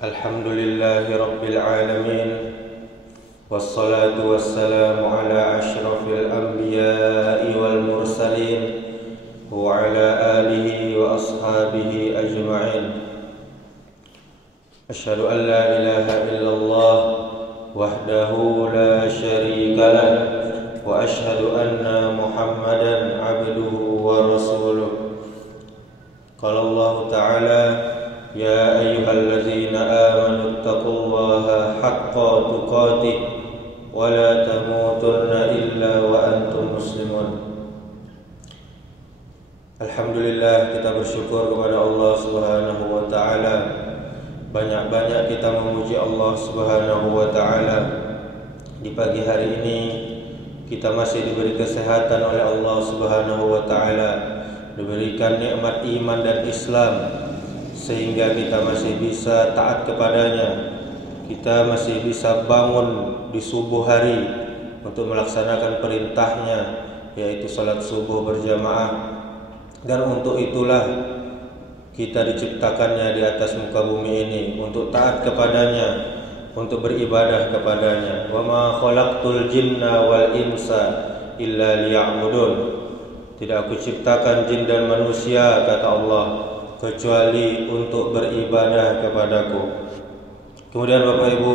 Alhamdulillahi Rabbil Alamin, wassalatu wassalamu ala ashrafil anbiya'i wal mursalin wa ala alihi wa ashabihi ajma'in. Asyhadu an la ilaha illallah wahdahu la syarika lah wa asyhadu anna Muhammadan abduhu wa rasuluh. Qala Allah Ta'ala: Ya ayyuhallazina amanu taqullaha haqqa tuqatih wa la tamutunna illa wa antum muslimun. Alhamdulillah, kita bersyukur kepada Allah Subhanahu wa taala. Banyak-banyak kita memuji Allah Subhanahu wa taala. Di pagi hari ini kita masih diberi kesehatan oleh Allah Subhanahu wa taala, diberikan nikmat iman dan Islam, sehingga kita masih bisa taat kepadanya. Kita masih bisa bangun di subuh hari untuk melaksanakan perintahnya, yaitu salat subuh berjamaah. Dan untuk itulah kita diciptakannya di atas muka bumi ini, untuk taat kepadanya, untuk beribadah kepadanya. Wa ma khalaqtul jinna wal insa illa liya'budun. Tidak aku ciptakan jin dan manusia, kata Allah, kecuali untuk beribadah kepadaku. Kemudian Bapak Ibu,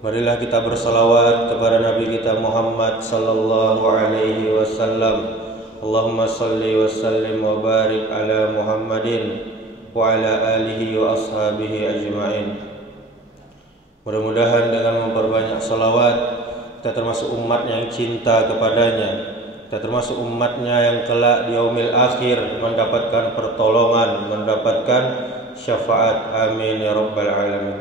marilah kita bersalawat kepada Nabi kita Muhammad sallallahu alaihi wasallam. Allahumma salli wa sallim wa barik ala Muhammadin wa ala alihi wa ashabihi ajma'in. Mudah-mudahan dengan memperbanyak salawat kita termasuk umat yang cinta kepadanya. Kita termasuk umatnya yang kelak di yaumil akhir mendapatkan pertolongan, mendapatkan syafaat. Amin ya rabbal alamin.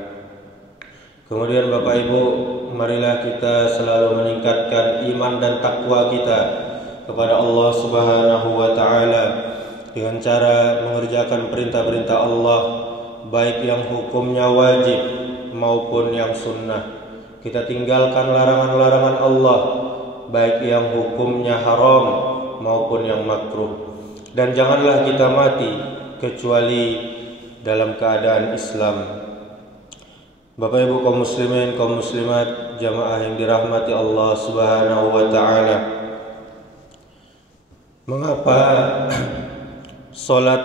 Kemudian Bapak Ibu, marilah kita selalu meningkatkan iman dan takwa kita kepada Allah Subhanahu wa taala dengan cara mengerjakan perintah-perintah Allah, baik yang hukumnya wajib maupun yang sunnah. Kita tinggalkan larangan-larangan Allah, baik yang hukumnya haram maupun yang makruh. Dan janganlah kita mati kecuali dalam keadaan Islam. Bapak Ibu kaum muslimin, kaum muslimat, jamaah yang dirahmati Allah Subhanahu wa taala, mengapa salat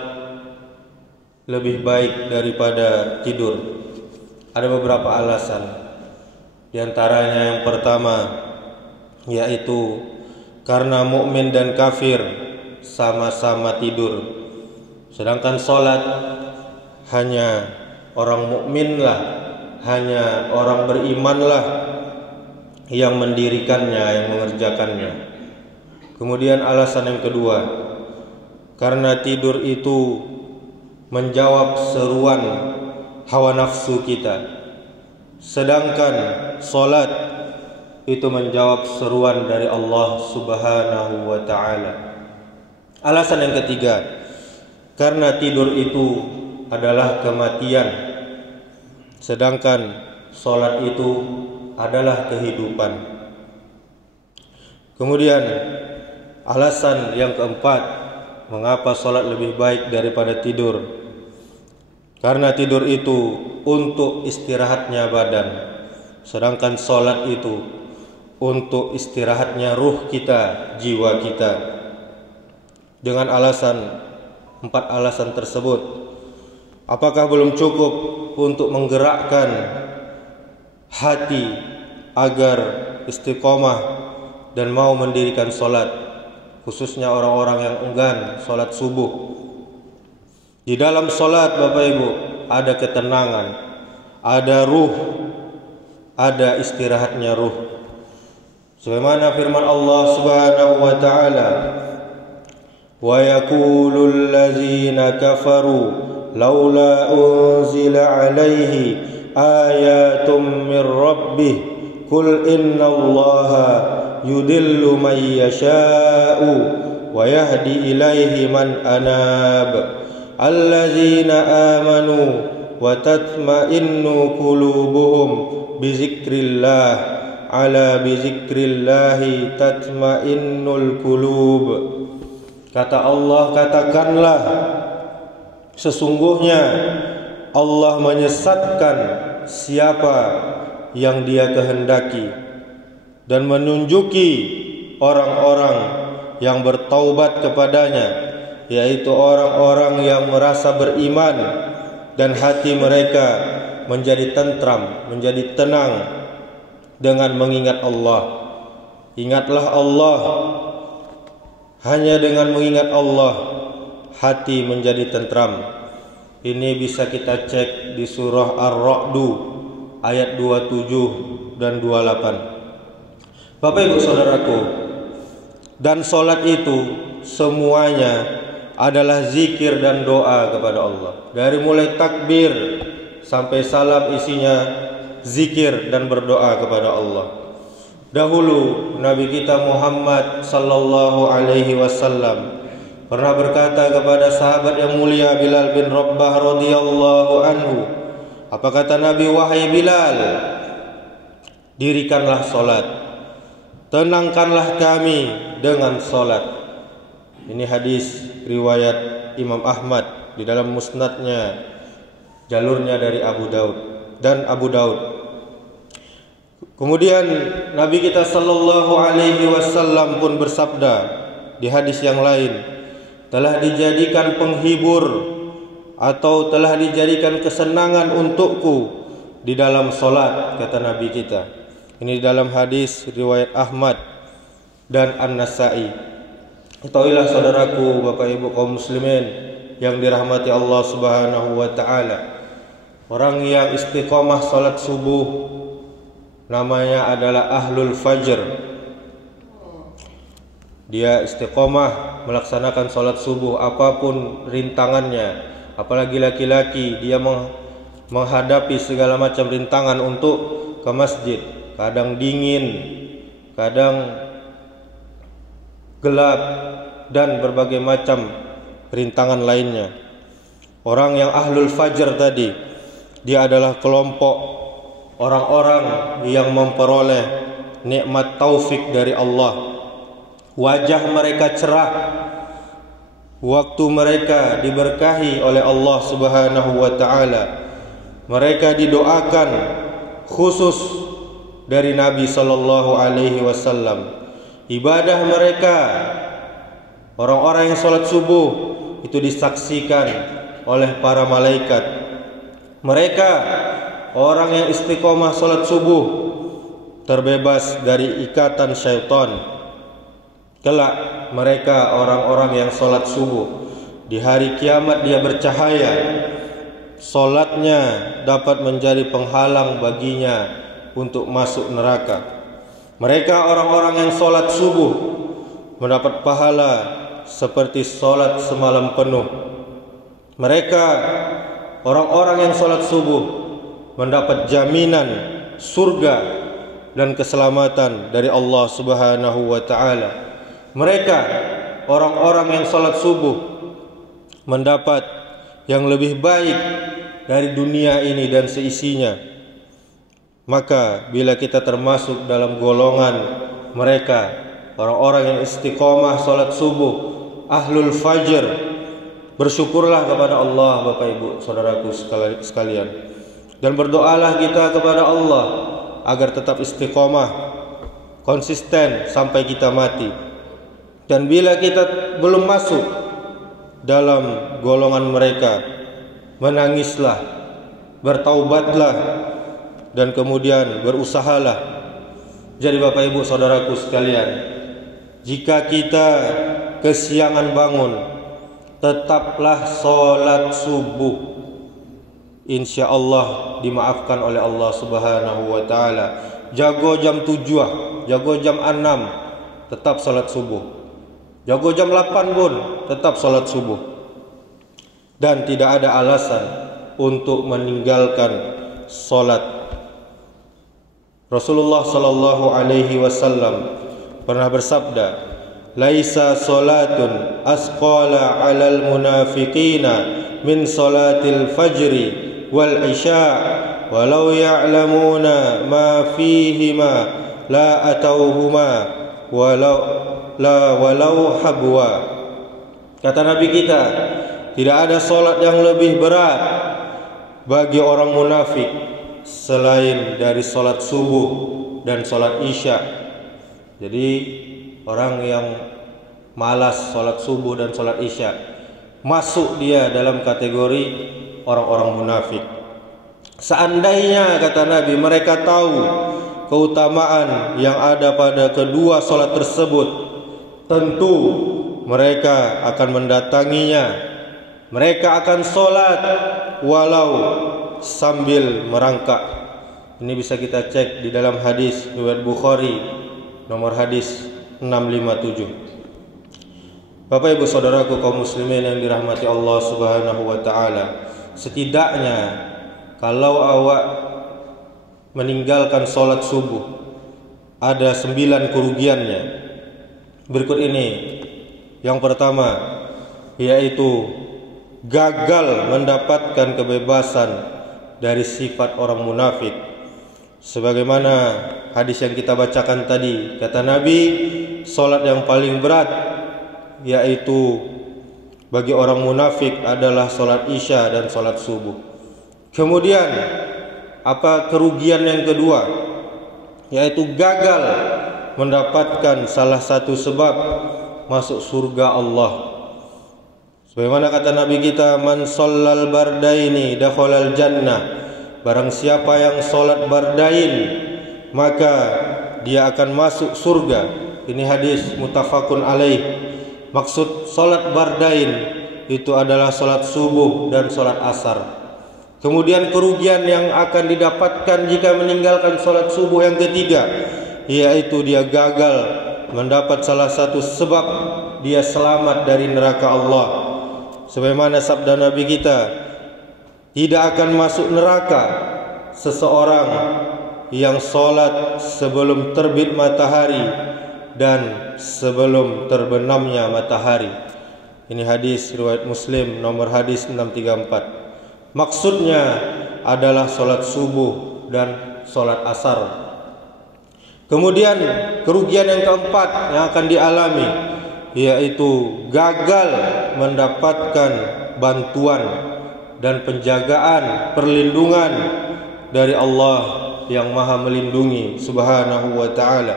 lebih baik daripada tidur? Ada beberapa alasan. Di antaranya yang pertama, yaitu karena mukmin dan kafir sama-sama tidur, sedangkan salat hanya orang mukminlah, hanya orang berimanlah yang mendirikannya, yang mengerjakannya. Kemudian alasan yang kedua, karena tidur itu menjawab seruan hawa nafsu kita, sedangkan salat itu menjawab seruan dari Allah Subhanahu wa taala. Alasan yang ketiga, karena tidur itu adalah kematian, sedangkan salat itu adalah kehidupan. Kemudian alasan yang keempat, mengapa salat lebih baik daripada tidur? Karena tidur itu untuk istirahatnya badan, sedangkan salat itu untuk istirahatnya ruh kita, jiwa kita. Dengan empat alasan tersebut, apakah belum cukup untuk menggerakkan hati agar istiqomah dan mau mendirikan salat, khususnya orang-orang yang enggan salat subuh? Di dalam salat Bapak Ibu ada ketenangan, ada ruh, ada istirahatnya ruh. Sebagaimana firman Allah Subhanahu wa taala, wa yaqulul ladzina kafaru laula unzila alaihi ayatum mir rabbih qul innallaha yudillu man yasha'u wa yahdi ilaihi man anab alladzina amanu wa tatma'innu qulubuhum bizikrillah ala bizikrillahi tatma'innul qulub. Kata Allah, katakanlah, sesungguhnya Allah menyesatkan siapa yang Dia kehendaki dan menunjuki orang-orang yang bertaubat kepadanya, yaitu orang-orang yang merasa beriman dan hati mereka menjadi tentram, menjadi tenang dengan mengingat Allah. Ingatlah Allah. Hanya dengan mengingat Allah hati menjadi tentram. Ini bisa kita cek di surah Ar-Ra'du ayat 27 dan 28. Bapak Ibu Saudaraku, dan solat itu semuanya adalah zikir dan doa kepada Allah. Dari mulai takbir sampai salam isinya zikir dan berdoa kepada Allah. Dahulu Nabi kita Muhammad sallallahu alaihi wasallam pernah berkata kepada sahabat yang mulia Bilal bin Rabah radhiyallahu anhu. Apa kata Nabi? Wahai Bilal, dirikanlah solat, tenangkanlah kami dengan solat. Ini hadis riwayat Imam Ahmad di dalam musnadnya, jalurnya dari Abu Daud dan Abu Daud. Kemudian Nabi kita sallallahu alaihi wasallam pun bersabda di hadis yang lain, telah dijadikan penghibur atau telah dijadikan kesenangan untukku di dalam solat, kata Nabi kita. Ini dalam hadis riwayat Ahmad dan An-Nasa'i. Ketahuilah saudaraku, Bapak Ibu kaum muslimin yang dirahmati Allah Subhanahu wa taala, orang yang istiqomah salat subuh namanya adalah Ahlul Fajr. Dia istiqomah melaksanakan salat subuh apapun rintangannya. Apalagi laki-laki, dia menghadapi segala macam rintangan untuk ke masjid. Kadang dingin, kadang gelap, dan berbagai macam rintangan lainnya. Orang yang Ahlul Fajr tadi, dia adalah kelompok orang-orang yang memperoleh nikmat taufik dari Allah. Wajah mereka cerah, waktu mereka diberkahi oleh Allah Subhanahu wa taala. Mereka didoakan khusus dari Nabi sallallahu alaihi wasallam. Ibadah mereka, orang-orang yang salat subuh itu disaksikan oleh para malaikat. Mereka orang yang istiqomah salat subuh terbebas dari ikatan syaitan. Kelak mereka orang-orang yang salat subuh di hari kiamat dia bercahaya. Salatnya dapat menjadi penghalang baginya untuk masuk neraka. Mereka orang-orang yang salat subuh mendapat pahala seperti salat semalam penuh. Mereka orang-orang yang salat subuh mendapat jaminan surga dan keselamatan dari Allah Subhanahu wa taala. Mereka orang-orang yang salat subuh mendapat yang lebih baik dari dunia ini dan seisinya. Maka bila kita termasuk dalam golongan mereka, orang-orang yang istiqomah salat subuh, Ahlul Fajr, bersyukurlah kepada Allah Bapak Ibu saudaraku sekalian. Dan berdoalah kita kepada Allah agar tetap istiqomah, konsisten sampai kita mati. Dan bila kita belum masuk dalam golongan mereka, menangislah, bertaubatlah, dan kemudian berusahalah. Jadi Bapak Ibu saudaraku sekalian, jika kita kesiangan bangun, tetaplah salat subuh, insya Allah dimaafkan oleh Allah Subhanahu wa taala. Jago jam 7, jago jam 6, tetap salat subuh. Jago jam 8 pun tetap salat subuh. Dan tidak ada alasan untuk meninggalkan salat. Rasulullah sallallahu alaihi wasallam pernah bersabda, "Laisa salatun asqala 'alal munafiqina min salatil fajri wal isya' walau ya'lamuna ma fihima la atauhuma walau habwa." Kata Nabi kita, tidak ada solat yang lebih berat bagi orang munafik selain dari solat subuh dan solat isya. Jadi orang yang malas solat subuh dan solat isya, masuk dia dalam kategori orang-orang munafik. Seandainya, kata Nabi, mereka tahu keutamaan yang ada pada kedua solat tersebut, tentu mereka akan mendatanginya. Mereka akan solat walau sambil merangkak. Ini bisa kita cek di dalam hadis riwayat Bukhari nomor hadis 657. Bapak ibu saudaraku kaum muslimin yang dirahmati Allah Subhanahu wa taala, setidaknya kalau awak meninggalkan solat subuh ada 9 kerugiannya. Berikut ini. Yang pertama yaitu gagal mendapatkan kebebasan dari sifat orang munafik. Sebagaimana hadis yang kita bacakan tadi, kata Nabi, solat yang paling berat yaitu bagi orang munafik adalah solat isya dan solat subuh. Kemudian apa kerugian yang kedua? Yaitu gagal mendapatkan salah satu sebab masuk surga Allah. Sebagaimana kata Nabi kita, man shallal bardaini dakhalal jannah. Barang siapa yang solat bardain, maka dia akan masuk surga. Ini hadis muttafaqun alaih. Maksud solat bardain itu adalah solat subuh dan solat asar. Kemudian kerugian yang akan didapatkan jika meninggalkan solat subuh yang ketiga, yaitu dia gagal mendapat salah satu sebab dia selamat dari neraka Allah. Sebagaimana sabda Nabi kita, tidak akan masuk neraka seseorang yang solat sebelum terbit matahari dan sebelum terbenamnya matahari. Ini hadis riwayat Muslim nomor hadis 634. Maksudnya adalah solat subuh dan solat asar. Kemudian kerugian yang keempat yang akan dialami yaitu gagal mendapatkan bantuan dan penjagaan, perlindungan dari Allah yang Maha Melindungi Subhanahu wa taala.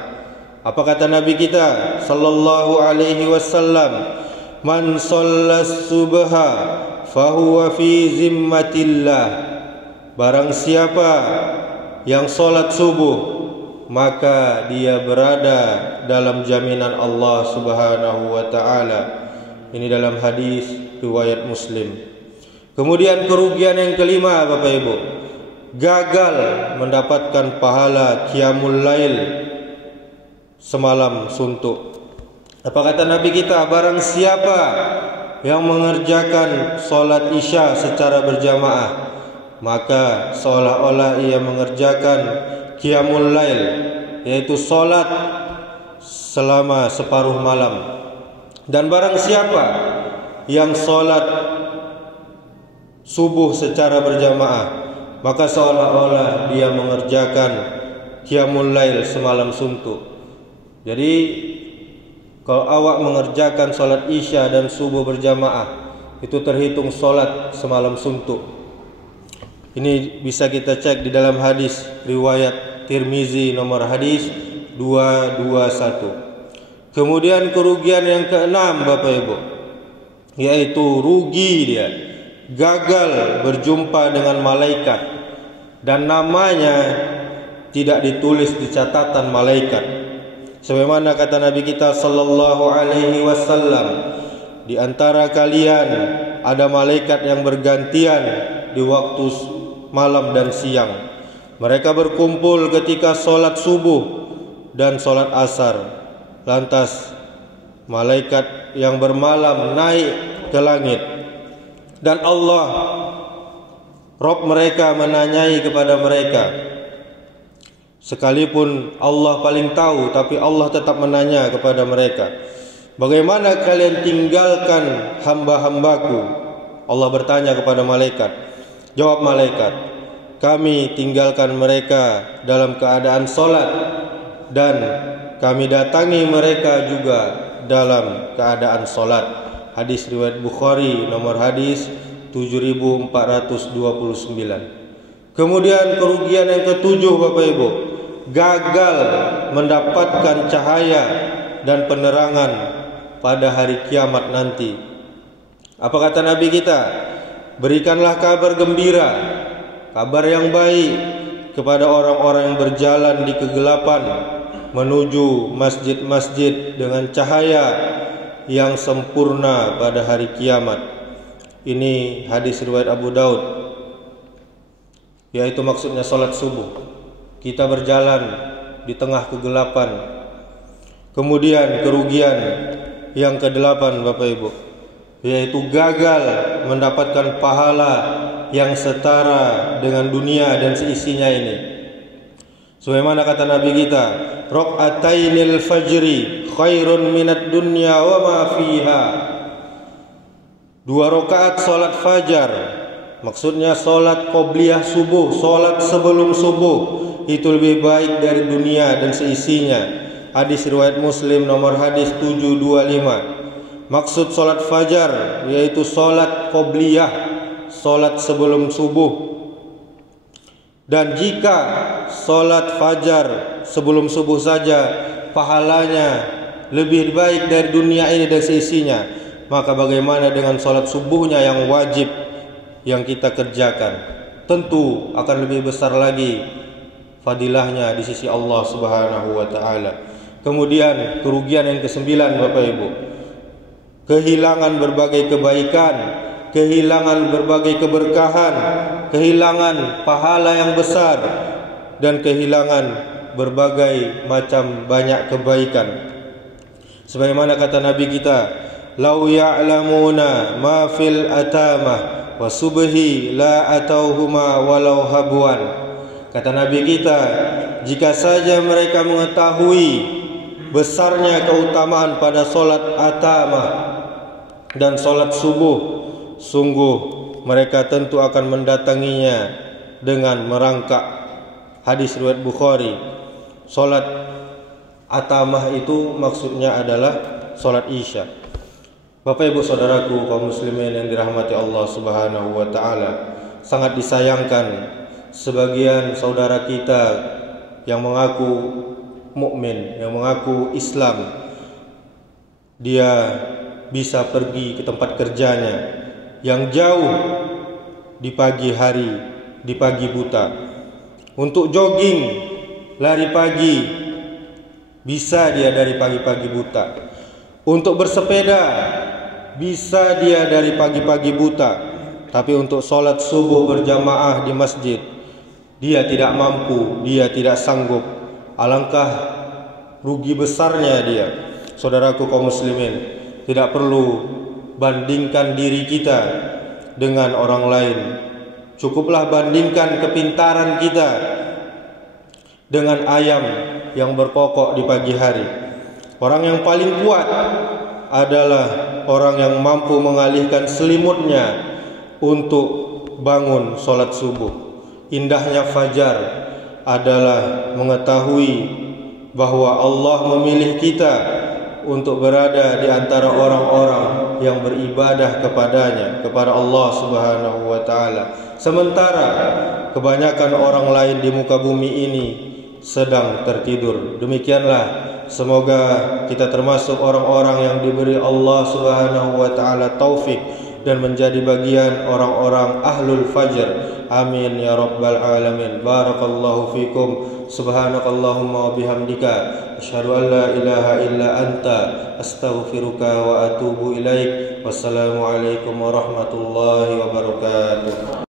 Apa kata Nabi kita sallallahu alaihi wasallam? Man shallas subha fahuwa fi zimmatillah. Barang siapa yang solat subuh, maka dia berada dalam jaminan Allah Subhanahu wa taala. Ini dalam hadis riwayat Muslim. Kemudian kerugian yang kelima, Bapak Ibu, gagal mendapatkan pahala qiyamul lail semalam suntuk. Apa kata Nabi kita? Barang siapa yang mengerjakan solat isya secara berjamaah, maka seolah-olah ia mengerjakan qiyamul lail, yaitu solat selama separuh malam. Dan barang siapa yang solat subuh secara berjamaah, maka seolah-olah dia mengerjakan qiyamul lail semalam suntuk. Jadi kalau awak mengerjakan solat isya dan subuh berjamaah, itu terhitung solat semalam suntuk. Ini bisa kita cek di dalam hadis riwayat Tirmizi nomor hadis 221. Kemudian kerugian yang keenam, Bapak Ibu, yaitu rugi dia, gagal berjumpa dengan malaikat dan namanya tidak ditulis di catatan malaikat. Sebagaimana kata Nabi kita sallallahu alaihi wasallam, di antara kalian ada malaikat yang bergantian di waktu malam dan siang. Mereka berkumpul ketika solat subuh dan solat asar. Lantas malaikat yang bermalam naik ke langit, dan Allah Rabb mereka menanyai kepada mereka. Sekalipun Allah paling tahu, tapi Allah tetap menanya kepada mereka, bagaimana kalian tinggalkan hamba-hambaku? Allah bertanya kepada malaikat. Jawab malaikat, kami tinggalkan mereka dalam keadaan solat, dan kami datangi mereka juga dalam keadaan solat. Hadis riwayat Bukhari nomor hadis 7.429. Kemudian kerugian yang ketujuh Bapak Ibu, gagal mendapatkan cahaya dan penerangan pada hari kiamat nanti. Apa kata Nabi kita? Berikanlah kabar gembira, kabar yang baik kepada orang-orang yang berjalan di kegelapan menuju masjid-masjid dengan cahaya yang sempurna pada hari kiamat. Ini hadis riwayat Abu Daud, yaitu maksudnya salat subuh. Kita berjalan di tengah kegelapan. Kemudian kerugian yang ke-8 Bapak Ibu, yaitu gagal mendapatkan pahala yang setara dengan dunia dan seisinya ini. Sebagaimana kata Nabi kita, raq'atainil fajri khairun minad dunya wa ma fiha. 2 rakaat salat fajar, maksudnya salat qobliyah subuh, salat sebelum subuh, itu lebih baik dari dunia dan seisinya. Hadis riwayat Muslim nomor hadis 725. Maksud salat fajar yaitu salat qobliyah, salat sebelum subuh. Dan jika salat fajar sebelum subuh saja pahalanya lebih baik dari dunia ini dan seisinya, maka bagaimana dengan salat subuhnya yang wajib yang kita kerjakan? Tentu akan lebih besar lagi fadilahnya di sisi Allah Subhanahu wa taala. Kemudian kerugian yang ke-9 Bapak Ibu, kehilangan berbagai kebaikan, kehilangan berbagai keberkahan, kehilangan pahala yang besar, dan kehilangan berbagai macam banyak kebaikan. Sebagaimana kata Nabi kita, lau ya'lamuna ma fil atamah wa subhi la atauhuma walau habwan. Kata Nabi kita, jika saja mereka mengetahui besarnya keutamaan pada solat atamah dan solat subuh, sungguh mereka tentu akan mendatanginya dengan merangkak. Hadis riwayat Bukhari. Solat atamah itu maksudnya adalah solat Isya. Bapak Ibu saudaraku kaum muslimin yang dirahmati Allah Subhanahu wa taala, sangat disayangkan sebagian saudara kita yang mengaku mukmin, yang mengaku Islam, dia bisa pergi ke tempat kerjanya yang jauh di pagi hari, di pagi buta, untuk jogging, lari pagi, bisa dia dari pagi-pagi buta. Untuk bersepeda, bisa dia dari pagi-pagi buta. Tapi untuk sholat subuh berjamaah di masjid, dia tidak mampu, dia tidak sanggup. Alangkah rugi besarnya dia. Saudaraku kaum muslimin, tidak perlu bandingkan diri kita dengan orang lain. Cukuplah bandingkan kepintaran kita dengan ayam yang berkokok di pagi hari. Orang yang paling kuat adalah orang yang mampu mengalihkan selimutnya untuk bangun sholat subuh. Indahnya fajar adalah mengetahui bahwa Allah memilih kita untuk berada di antara orang-orang yang beribadah kepadanya, kepada Allah Subhanahu wa taala. Sementara kebanyakan orang lain di muka bumi ini sedang tertidur. Demikianlah, semoga kita termasuk orang-orang yang diberi Allah Subhanahu wa taala taufik dan menjadi bagian orang-orang ahlul fajr. Amin ya rabbal alamin. Barakallahu fikum. Subhanakallahumma wa bihamdika asyhadu an la ilaha illa anta astaghfiruka wa atubu ilaik. Wassalamualaikum warahmatullahi wabarakatuh.